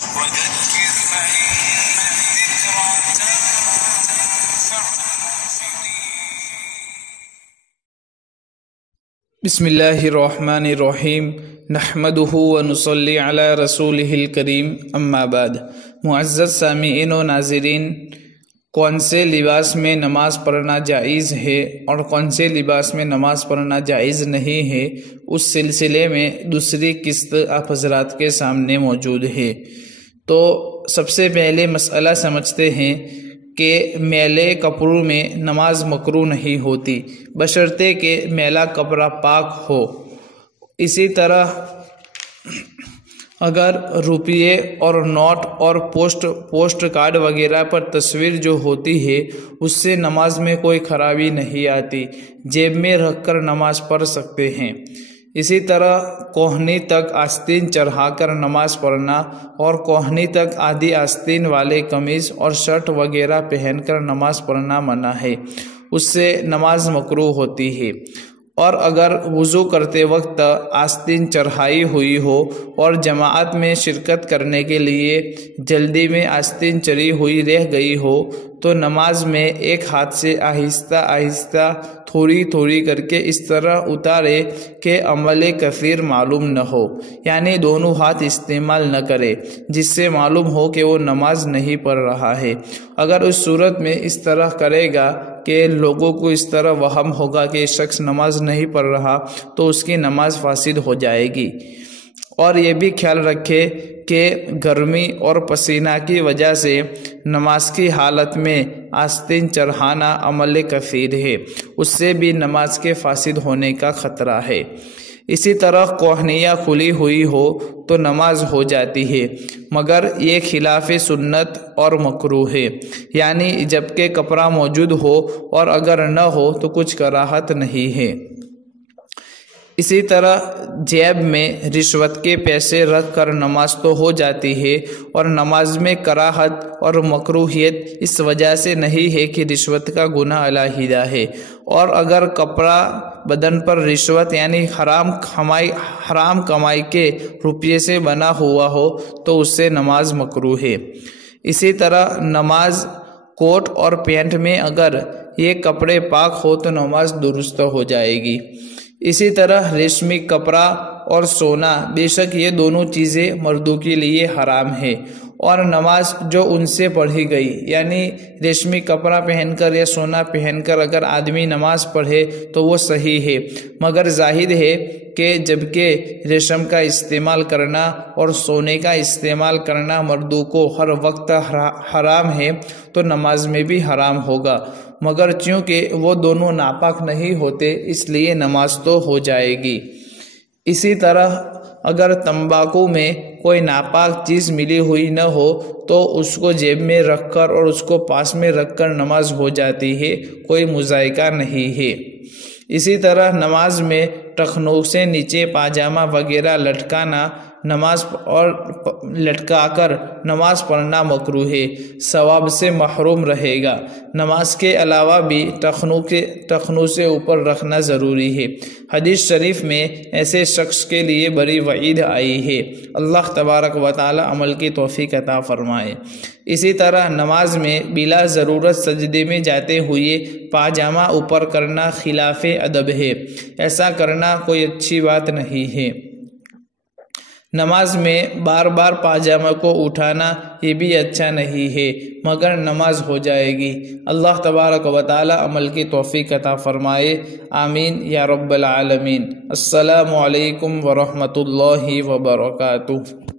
وذكر فإن الذكرى تنفع المؤمنين. بسم اللہ الرحمن الرحیم نحمدہ ونصلی علی رسولہ الکریم اما بعد. معزز سامعین و ناظرین، کون سے لباس میں نماز پڑھنا جائز ہے اور کون سے لباس میں نماز پڑھنا جائز نہیں ہے، اس سلسلے میں دوسری قسط آپ حضرات کے سامنے موجود ہے. تو سب سے پہلے مسئلہ سمجھتے ہیں کہ میلے کپڑوں میں نماز مکروہ نہیں ہوتی بشرطے کہ میلا کپڑا پاک ہو. اسی طرح اگر روپیے اور نوٹ اور پوسٹ کارڈ وغیرہ پر تصویر جو ہوتی ہے اس سے نماز میں کوئی خرابی نہیں آتی، جیب میں رکھ کر نماز پڑھ سکتے ہیں. اسی طرح کوہنی تک آستین چڑھا کر نماز پڑھنا اور کوہنی تک آدھی آستین والے قمیض اور شرٹ وغیرہ پہن کر نماز پڑھنا منع ہے، اس سے نماز مکروہ ہوتی ہے. اور اگر وضو کرتے وقت آستین چڑھائی ہوئی ہو اور جماعت میں شرکت کرنے کے لیے جلدی میں آستین چڑھی ہوئی رہ گئی ہو تو نماز میں ایک ہاتھ سے آہستہ آہستہ تھوڑی تھوڑی کر کے اس طرح اتارے کہ عمل کثیر معلوم نہ ہو، یعنی دونوں ہاتھ استعمال نہ کرے جس سے معلوم ہو کہ وہ نماز نہیں پڑھ رہا ہے. اگر اس صورت میں اس طرح کرے گا کہ لوگوں کو اس طرح وہم ہوگا کہ یہ شخص نماز نہیں پڑھ رہا تو اس کی نماز فاسد ہو جائے گی. اور یہ بھی خیال رکھے کہ گرمی اور پسینہ کی وجہ سے نماز کی حالت میں آستین چڑھانا عمل کثیر ہے، اس سے بھی نماز کے فاسد ہونے کا خطرہ ہے. اسی طرح کوہنیاں کھلی ہوئی ہو تو نماز ہو جاتی ہے، مگر یہ خلاف سنت اور مکروہ ہے، یعنی جبکہ کپڑا موجود ہو اور اگر نہ ہو تو کچھ کراہت نہیں ہے. اسی طرح جیب میں رشوت کے پیسے رکھ کر نماز تو ہو جاتی ہے، اور نماز میں کراہت اور مکروہیت اس وجہ سے نہیں ہے کہ رشوت کا گناہ علیحدہ ہے، اور اگر کپڑا بدن پر رشوت یعنی حرام کمائی کے روپیے سے بنا ہوا ہو تو اس سے نماز مکروہ ہے. اسی طرح نماز کوٹ اور پینٹ میں اگر یہ کپڑے پاک ہو تو نماز درست ہو جائے گی. اسی طرح ریشمی کپڑا اور سونا، بے شک یہ دونوں چیزیں مردوں کے لیے حرام ہے، اور نماز جو ان سے پڑھی گئی یعنی ریشمی کپڑا پہن کر یا سونا پہن کر اگر آدمی نماز پڑھے تو وہ صحیح ہے، مگر ظاہر ہے کہ جبکہ ریشم کا استعمال کرنا اور سونے کا استعمال کرنا مردوں کو ہر وقت حرام ہے تو نماز میں بھی حرام ہوگا، مگر چونکہ وہ دونوں ناپاک نہیں ہوتے اس لیے نماز تو ہو جائے گی. اسی طرح اگر تمباکو میں کوئی ناپاک چیز ملی ہوئی نہ ہو تو اس کو جیب میں رکھ کر اور اس کو پاس میں رکھ کر نماز ہو جاتی ہے، کوئی مذائقہ نہیں ہے. اسی طرح نماز میں ٹخنوں سے نیچے پاجامہ وغیرہ لٹکا کر نماز پڑھنا مکروہ ہے، ثواب سے محروم رہے گا. نماز کے علاوہ بھی ٹخنوں سے اوپر رکھنا ضروری ہے. حدیث شریف میں ایسے شخص کے لیے بڑی وعید آئی ہے. اللہ تبارک و تعالی عمل کی توفیق عطا فرمائے. اسی طرح نماز میں بلا ضرورت سجدے میں جاتے ہوئے پاجامہ اوپر کرنا خلاف ادب ہے، ایسا کرنا کوئی اچھی بات نہیں ہے. نماز میں بار بار پاجامہ کو اٹھانا یہ بھی اچھا نہیں ہے، مگر نماز ہو جائے گی. اللہ تبارک و تعالی عمل کی توفیق عطا فرمائے. آمین یا رب العالمین. السلام علیکم ورحمۃ اللہ وبرکاتہ.